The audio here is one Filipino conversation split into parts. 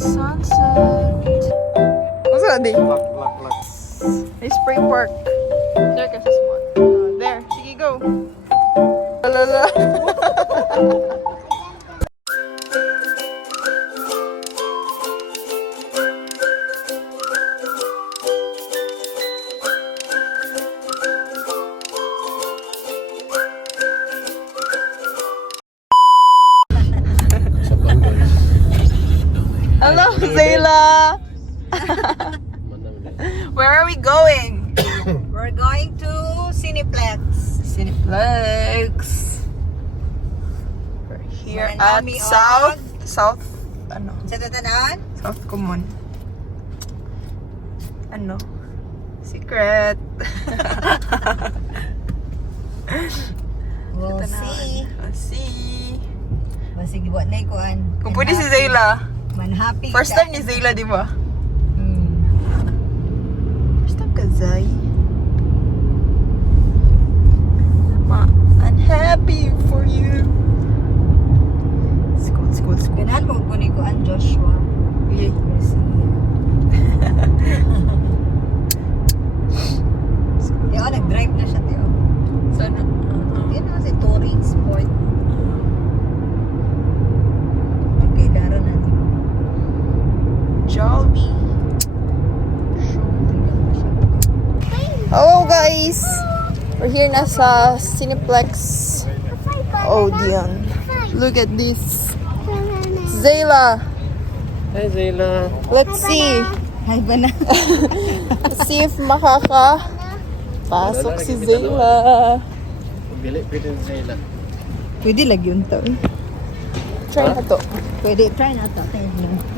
sunset. What's that, Dave? Look. Hey, Spring Park. There ka sa spot. There. Sige, go. Lala. Hello, Zayla. Where are we going? We're going to Cineplex. Cineplex. We're here at Manami South, ano? Sa tatanan? South Common. Ano? Secret. We'll see. We'll see. Sige, buat na ikuan. Kung pwede si Zayla. Man happy. First time ni Zayla, di ba? First time ka, Zay. I'm happy for you. School. Ganahan mo ko ni kuan Joshua. Yay. Tiyo, nag-drive na siya, Tiyo. Sana. Yan na si Touring Sport. Nagkaidara na, Tiyo. Jollibee. Hello guys! We're here na sa Cineplex Odeon. Look at this. Zayla. Hi, Zayla. Let's see. Hi ba na? Let's see if pasok si Zayla. Bili, pwede Zayla. Pwede lang yun to. Try na to. Pwede, try na to.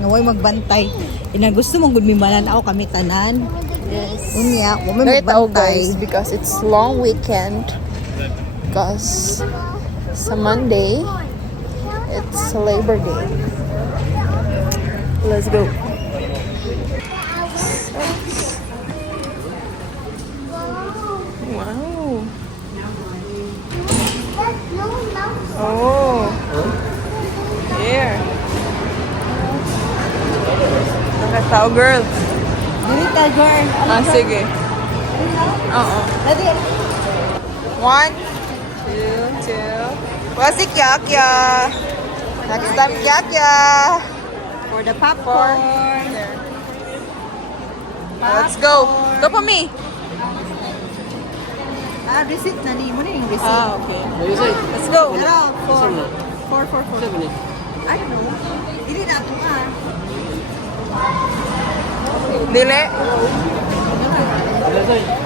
Ngaway magbantay. Ina gusto mong gudmimanan ako kami tanan. Yes. Unya, wala Nakita ko magbantay. guys because it's long weekend. Because sa Monday, it's Labor Day. Let's go. Wow. Oh. Here. Nakataw, girl. Dirita, girl. Ah, sige. Oo. Dali. 1, 2, 2. Wasi kya. Next time kya. For the popcorn. There. Let's go. Go for me. Receipt na ni mo na yung receipt. Ah, okay. What you say? Let's go. Pero, Saan na? 4. I don't know. Hindi na ito nga. Dili.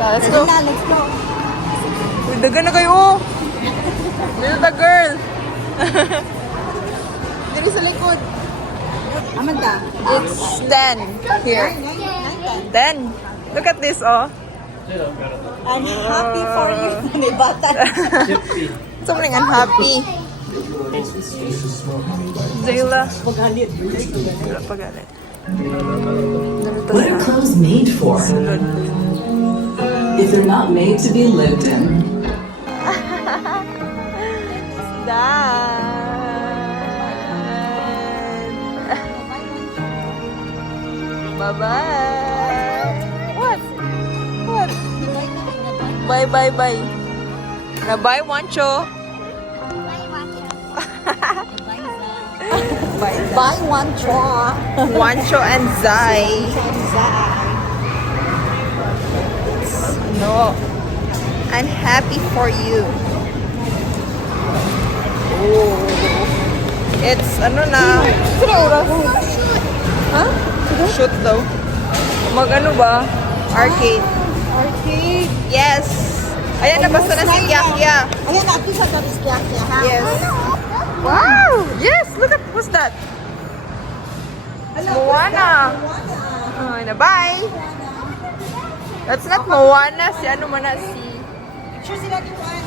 Let's go. Let's go. Uy, dagan na kayo. Dito the girl. Dili sa likod. Amanda. It's 10 here. 10. Look at this, oh. I'm happy for you. May bata. Something unhappy. Zayla. Pagalit. Pagalit. What are clothes made for if they're not made to be lived in? Bye-bye. What? Bye. Na-bye, Wancho. Buy one straw. Wancho and Zai. No. I'm happy for you. Oh. It's ano na. Huh? Shoot daw. Mag-ano ba? Arcade. Arcade. Yes. Ayan na, basta na si Kya. Ayan, natin sa tapos kaya ha? Yes. Wow! Yes! Look at, what's that? Moana. Oh, na bye. That's not Moana. Si ano man na si... Picture sila ni Juan.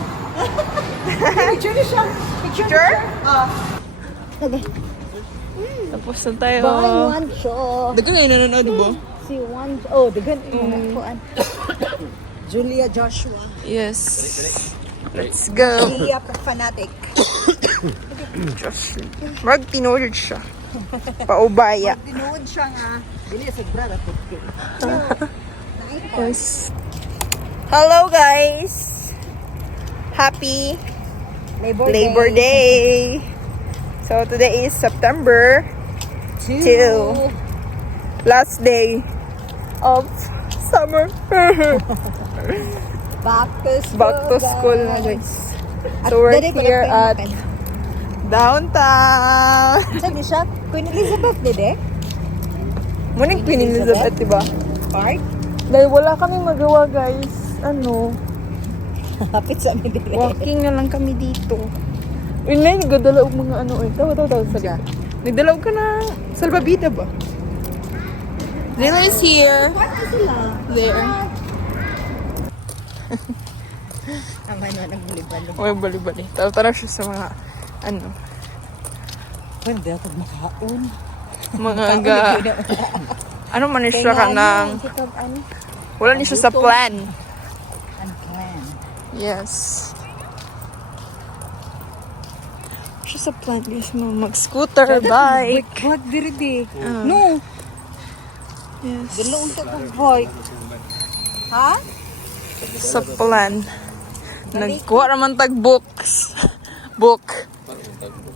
Picture ni siya. Picture? Okay. Tapos na tayo. Buy one straw. Dagan ngayon nanonood, di ba? Si one. Oh, dagan. Kuan. Julia Joshua. Yes. Let's go. Julia fanatic. Just, mag tinuod siya. Paubaya. Tinuod pod siya nga. Dili sa brada pod ko. Yes. Hello guys! Happy Labor Day! So today is September 2. Last day of summer. Back to school. Back to school na guys. So we're here at downtown. Sabi siya, Queen Elizabeth, dede? Muning Queen Elizabeth, diba? Park? Dahil wala kaming magawa guys. Ano? Hapit sa amin dede. Walking na lang kami dito. Uy, na, nagdala og mga ano eh. Tawa. Sa nagdala og ka na salbabida ba? Zilla is here. There. Ang ano, nagbuli-bali. Uy, bali-bali. Tara siya sa mga ano. Hindi ako makaon. Mga ano man ni siya ka ng wala ni siya sa plan. Unplanned. Yes. Siya sa plan guys. Mag-scooter, bike. What diri di? Ah. No. Yes. Dalawang sa bike. Ha? Sa plan. Nagkuha naman tag books. Book.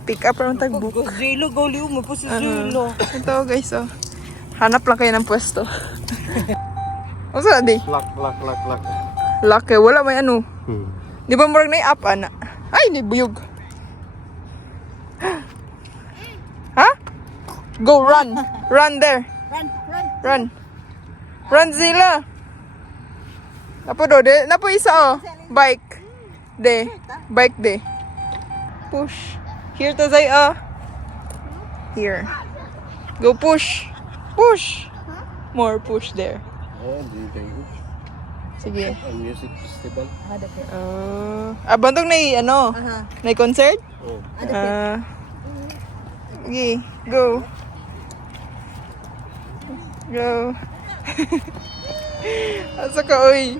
Pick up naman tag book. Zilo, gawliw mo po si Zilo. Ito guys, oh. Hanap lang kayo ng pwesto. O sa di? Lock. Laki, wala may ano. Hmm. Di ba murag na i-up, ana? Ay, ni buyog. Ha? Go, run. Run there. Run, Zilla. Napo do, de. Napo isa, oh. Bike. De. Bike, de. Push. Here to Zay, oh. Here. Go push. Push. More push there. Di kayo. Sige. Ang music festival. Bantog na ano? Aha. Na concert? Oh. Okay, go. Go. Asa ka, oy?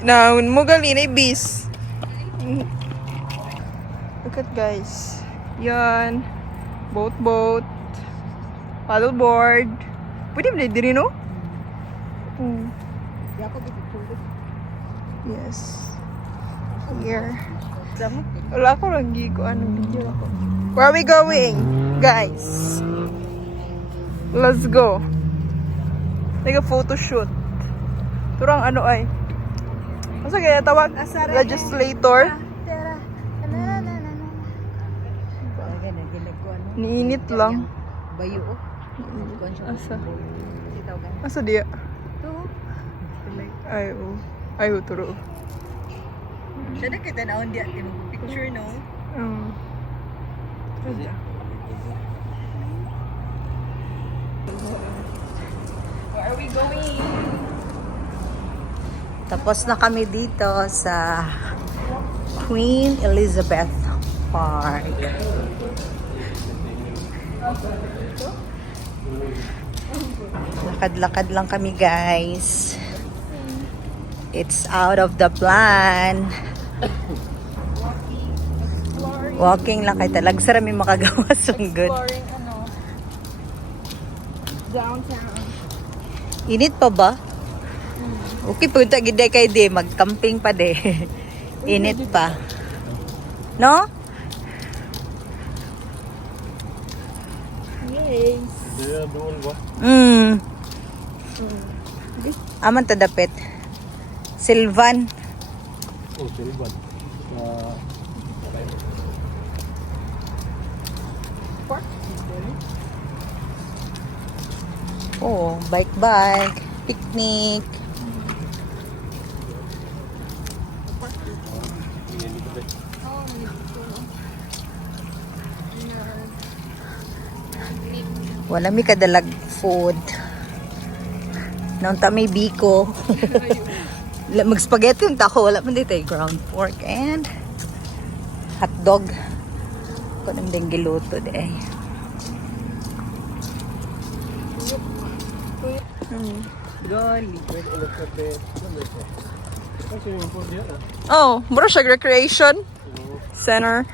Na, mo gali na bis. Look at guys. Yan. Boat. Paddleboard. Pwede ba diri no? Yes. Here. Wala ko lagi ko anong video ako. Where are we going? Guys. Let's go. Nag photo shoot. Turang ano ay. Ano kaya tawag? Legislator. Niinit lang. Bayo. Asa? Asa dia? Ay, turo. Sana kita naon dia picture no. Where are we going? Tapos na kami dito sa Queen Elizabeth Park. Lakad-lakad lang kami guys. It's out of the plan. Walking lang kayo. Talag sa rami makagawa. Sunggod. Exploring downtown. Init pa ba? Okay, punta gid kay di. Mag-camping pa de. Init pa. No? Yes. Dia doon ba? Aman ta dapit. Silvan. Oh, Silvan. Oh, bike, picnic. Wala mi kadalag food. Naunta may biko. Mag-spaghetti yung tako. Wala man dito ground pork and hotdog. Kung naman din giluto de. Oh, mura siya recreation center.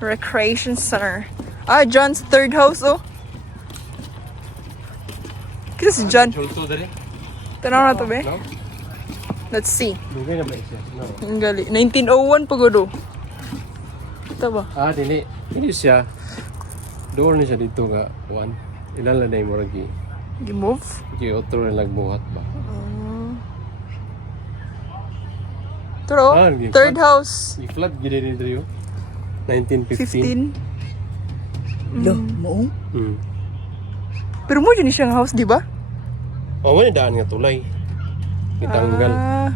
Recreation Center. Ah, John's third house, oh. Kaya si John. Chulto dali. Tanaw na to, be. No? Let's see. Dugay na ba siya? No. Ang gali. 1901 pa godo. Ito ba? Ah, dili. Dili siya. Doon na siya dito nga. One. Ilan lang na yung moragi. Gi-move? Gi-otro na nagbuhat ba? Pero, Ah, gi- third house. I-flood gini ni Drio. 1915. 15. Lo, mo? Hmm. Pero mo yun siyang house, di ba? Oh, wala daan nga tulay. Itanggal. Ah,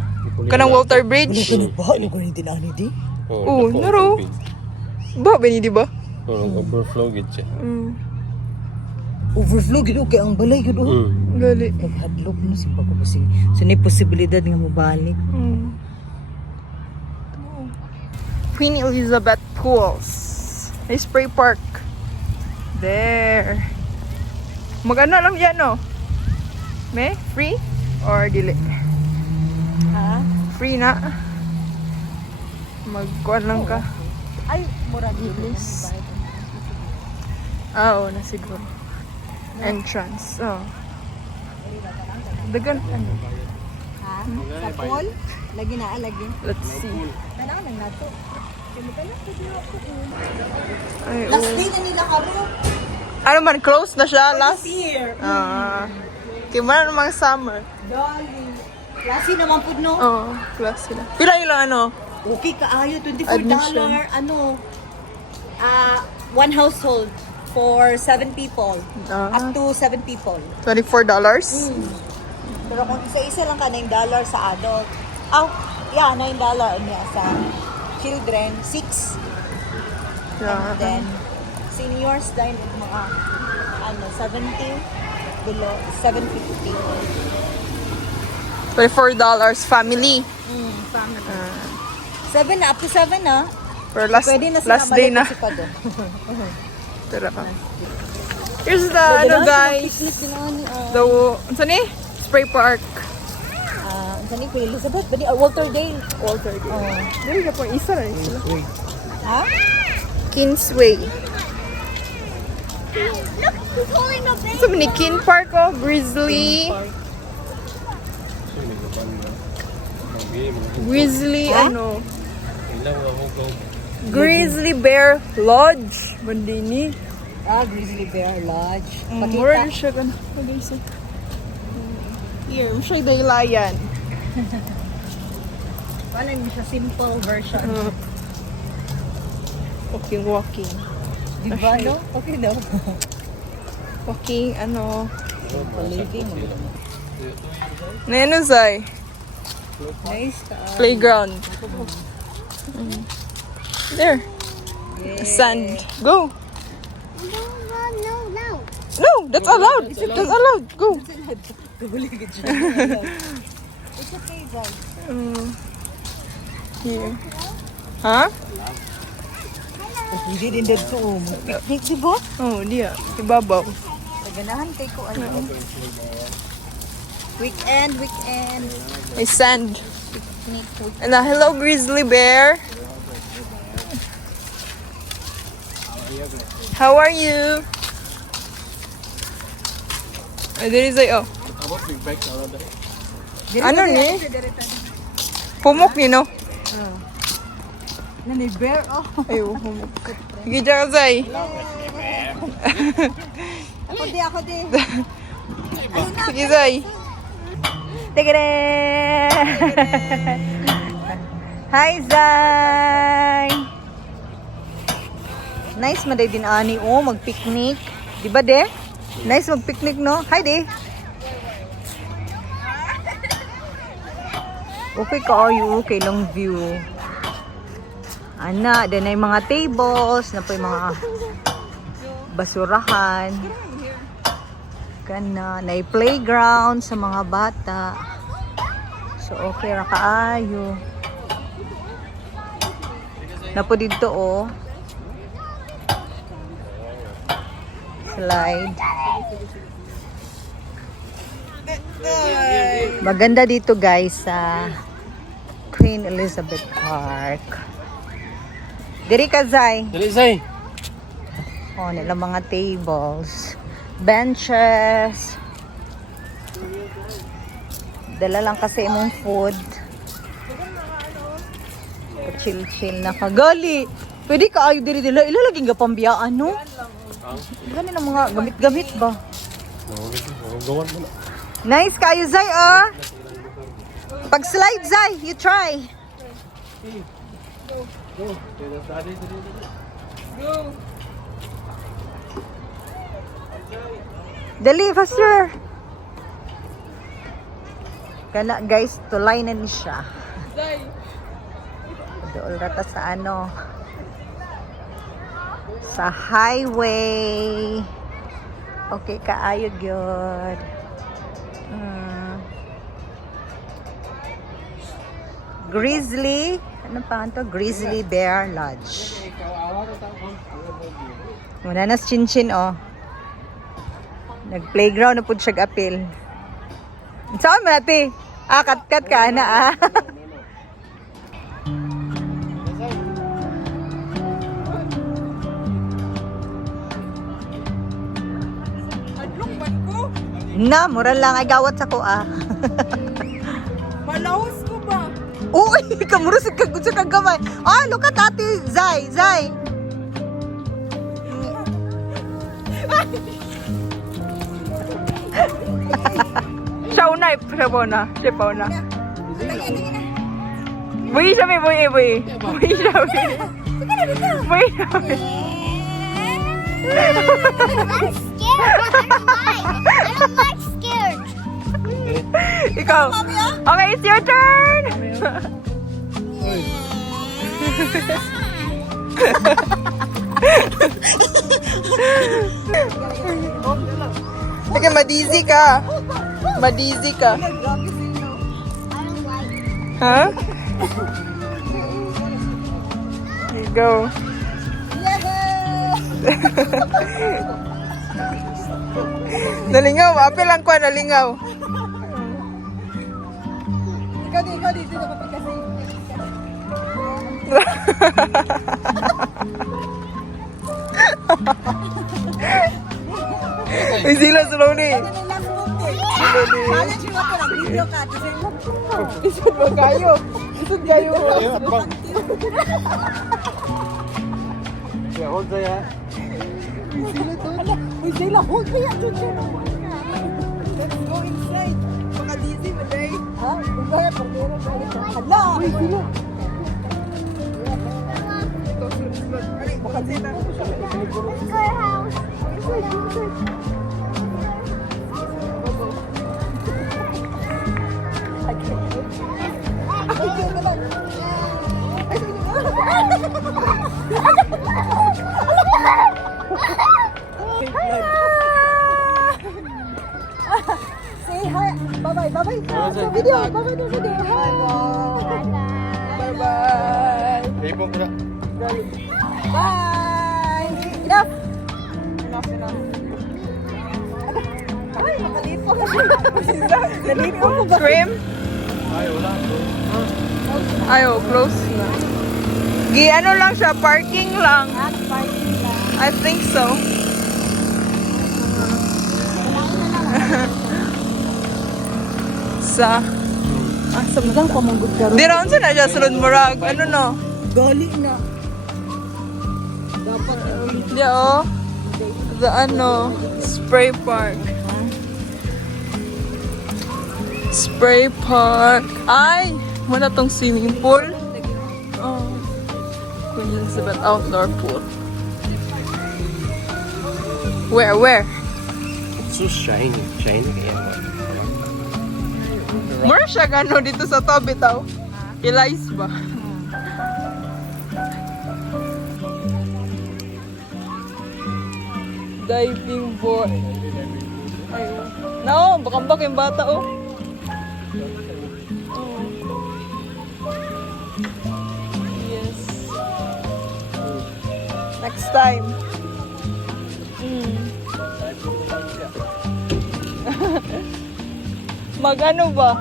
kanang Walter Bridge. Ba? Ano ko rin tinani di? Oo, naro. Ba, ba ni, di ba? Oh, overflow gid siya. Overflow gid kay ang balay gid oh. Hmm. Gali. Naghadlok no si bago kasi. So ni posibilidad nga mobalik. Queen Elizabeth Pools. May spray park. There. Maganda lang yan, no? May? Free? Or dili? Ha? Free na. Magkuhan lang ka. Ay, mura Bilis. Ah, oo na siguro. Entrance. Oh. Dagan. Ano? Ha? Sa pool? Lagi na, lagi. Let's see. Kailangan nang nato. Ay, Last oo. day na nila karo. Ano man, close na siya last? Year. Ah. Kaya man namang summer. Dolly. Klase naman po no. Oo, class sila. Pila ilang ano? Okay kaayo, $24. Admission. Ano? One household for 7 people. Ah, Up to 7 people. $24? Pero kung isa-isa lang ka, $9 sa adult. Oh, yeah, $9 niya sa children, 6. Yeah. And then, seniors dahil mga, 70 below, 750. $24 family. Family. 7 na, up to 7 na. For last, Pwede na sila last day na. malapit si Pado. Tara ka. Here's the, ano guys, the, saan eh? Spray park. Saan ni Queen Elizabeth? Bani, Walter Dale. Walter. Oh. Dili ka po, isa na sila. Ha? Kingsway. Look, he's holding a baby. Sabi ni Kin Park, oh, Grizzly. Grizzly, ano? Grizzly Bear Lodge. Bandini. Grizzly Bear Lodge. Mura na siya ka na. Here, siya daylayan. Paano mo siya simple version? Walking. Di ba, no? Okay daw. Walking, ano. Simple living. Na ano, Zay? Nice ka. Playground. There. Sand. Go. No. No, that's allowed. That's allowed. Go. Kabuligid siya. It's okay, guys. Here. Huh? Hindi din dead to picnic, di ba? Oh, dia. Ibabaw. Naganahan kay ko ano. Weekend. May sand. And hello, Grizzly Bear. How are you? There is a, oh. Ano ni? Pumok ni, no? Nani bear, oh. Ayaw, pumok. Sige, dyan ka, Zay. Ako di. Sige, Zay. Tigre! Hi, Zay! Nice man din ani oh, mag-picnic. Di ba, de? Nice mag-picnic, no? Hi, de! Okay kaayo, okay long view. Ana, din ay mga tables, na po yung mga basurahan. Kana, na playground sa mga bata. So, okay ra kaayo. Na po dito, oh. Slide. Maganda dito, guys, sa Queen Elizabeth Park. Diri ka, Zay. Dali, Zay. Oh, nila mga tables. Benches. Dala lang kasi imong food. Chill-chill na ka. Gali! Pwede ka ayo diri dila. Ilalaging ka pambiyaan, no? Gani lang mga gamit-gamit ba? Gawan mo na. Nice kayo, Zay, oh! Pag-slide, Zay, you try. Dali, faster. Kana, guys, tulay na ni siya. Doon rata sa ano. Sa highway. Okay, kaayo gyud. Grizzly, ano pa ito? Grizzly Bear Lodge. Muna na si Chinchin, oh. Nag-playground na po siya apil. Saan mo natin? Ah, kat-kat ka na, ah. Na, moral lang ay gawat sa ko, ah. Malahos ko ba? Uy, kamuro sa kagud sa kagamay. Ah, look at ate Zay, Zay. Siya una, siya pa una. Buhi siya, may buhi. Buhi siya, buhi. Buhi siya, buhi. I'm scared. I don't like scared. Ikaw. Okay, it's your turn. Okay, madizi ka. Madizi ka. I don't like. Huh? Here you go. Nalingaw, apel lang ko, nalingaw. Ikaw dito ka pa kasi. Uy, sila slowly. Challenge mo ko ng video ka. Isod ba kayo? Isod kayo. Yeah, hold Zay, ha? Uy, sila, hold kaya dyan siya. Let's go inside. Baka dizzy mo, day. Ha? Kaya pagkero balik ka. Hala! Uy, sila. Baka sila. Let's go to your house. Say hi. Bye-bye. Bye-bye. Sa video. Bye-bye sa video. Hi. Bye-bye. Ipo ko na. Bye. Enough. Enough. Ay, nakalipo na siya. Nalipo ko ba? Trim? Ay, wala. Ayo, close na. Ano lang siya, parking lang. I think so. Sa Samgang pamanggod ka di raon sa na siya sunod murag. Ano no? Gali na. Dapat Di oh. The ano, spray park. Spray park. Ay, wala tong swimming pool. Oh. Queen Elizabeth outdoor pool. Where? It's so shiny. Shiny kaya. Mura siya gano dito sa tabi tao. Elias ba? Diving board. Ayun. No, bakambak yung bata oh. Oh. Yes. Next time. Mag-ano ba?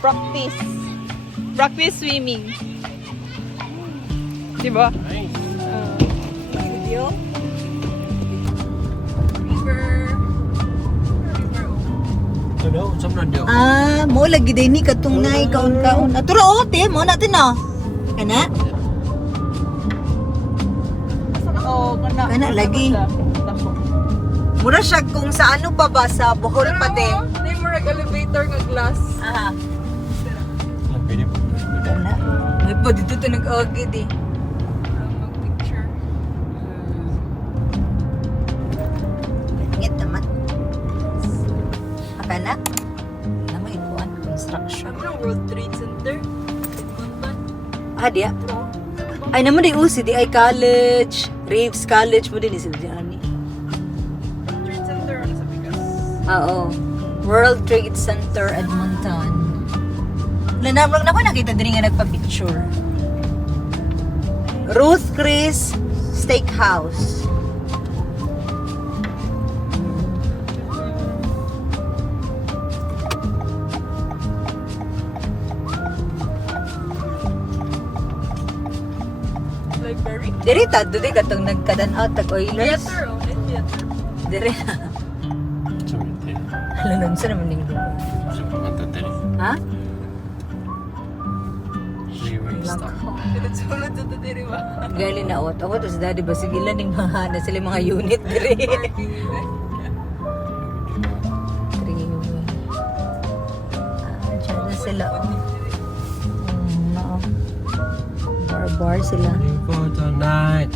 Practice swimming. Diba? Nice. video? Ano? Saan na diyo? Ah, mo lagi din ni katungnay kaon-kaon. Atura o, te, mo natin na. Kana? Kana lagi. Mura siya kung sa ano pa ba, sa Bohol pa te. Hindi mo elevator nga glass. Aha. Pwede po. Kana. May pa dito to nag-agi di. Mag-picture. Ingit naman. Kana? Na may kuan construction. Ano ng World Trade Center? Edmonton. Ah, diya. Ay naman di usi di ay college. Reeves College mo din sila diyan ni. Trade Center ano sa Pikas? Oo. World Trade Center Edmonton. Lanabang na ko nakita din nga nagpa-picture. Ruth Chris Steakhouse. Library? Diri ta dili katong nagkadan-out tag Oilers. Theater oh. Theater. Diri. Sumite. Lanon sa naman ning lugar. Sumite tali. Ha? Freeway stop. Sulod sa diri ba? Gali na out. Ako to sa daddy ba sige lang ning mga na sila mga unit diri. Freeway. Diyan na sila. Oo. Bar sila. Go tonight.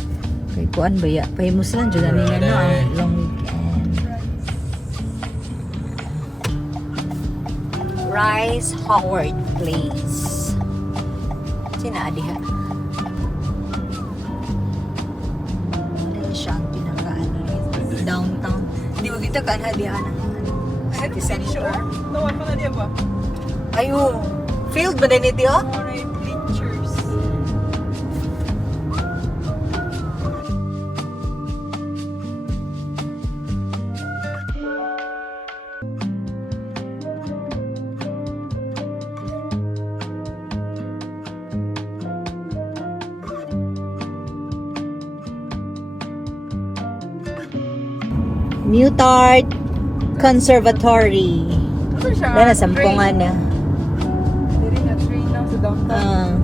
Kay kuan ba ya? Pahimus lang dyan nila no ang long weekend. Rice Howard Place. Sina adiha? Ano siya ang pinaka-ano downtown. Hindi mo kita kaan hadihan ng city center. Tawag pa na diya ba? Ayo, field ba din ito? Alright, bleachers. Mutart Conservatory. Ano siya? Wala na, sampungan na. Diri nga train lang sa downtown.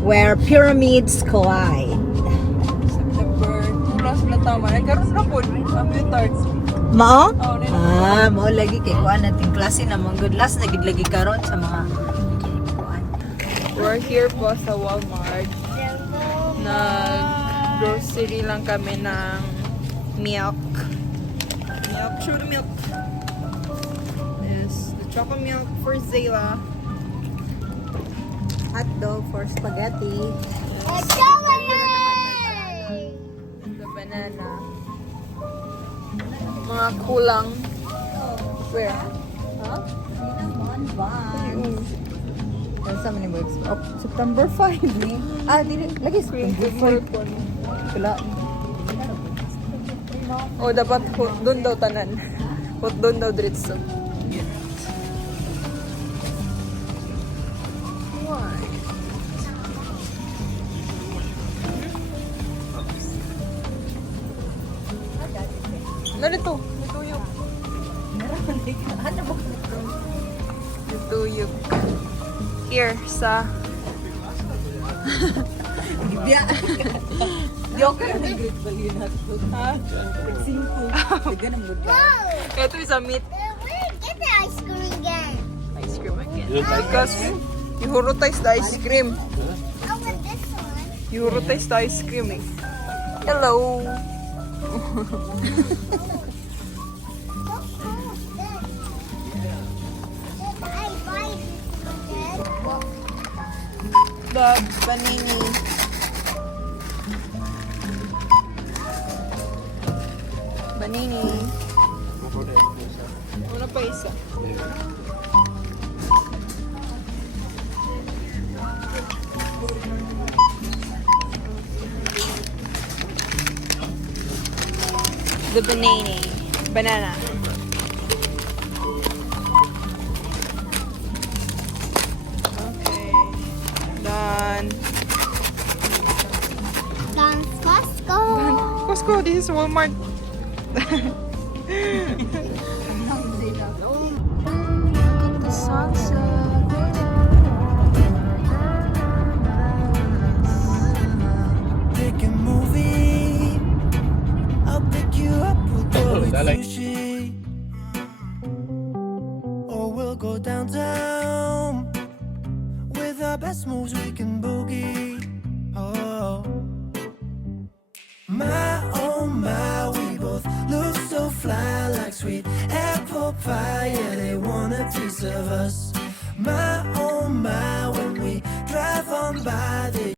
Where pyramids collide. September. Oras na tama. Ay, karoon na po. Mutart. Mao? Oh, nila. Mao lagi kay kuan nating klase na mga good last na gid lagi karon sa mga kuan. We're here po sa Walmart. Nag-grocery lang kami ng milk. Milk, true milk. This, the chocolate milk for Zayla. Hot dog for spaghetti. The banana. Mga kulang. Where? Huh? Ano sa mga September 5 ni? Ah, dili lagi September 5. Kala. Oh, dapat doon daw tanan. Hot doon daw diretso. Why? Narito, natuyok. Natuyok. Here, sa... Biya. Yo ka na grade value nato. Ha? Dagan ang good. Ito is a meat Get the ice cream again. ice cream again. Because you taste the ice cream. I want this one. You taste the ice cream eh. Hello. The panini. Panini. Una pa isa. The banana. Dan. Dance Costco. Costco, this is Walmart. The sunset. Pick a movie. I'll pick you up. We'll go eat Dalek. sushi. Or we'll go downtown. With our best moves, we can boogie. Oh, my, we both look so fly like sweet apple pie. Yeah, they want a piece of us. My, when we drive on by, they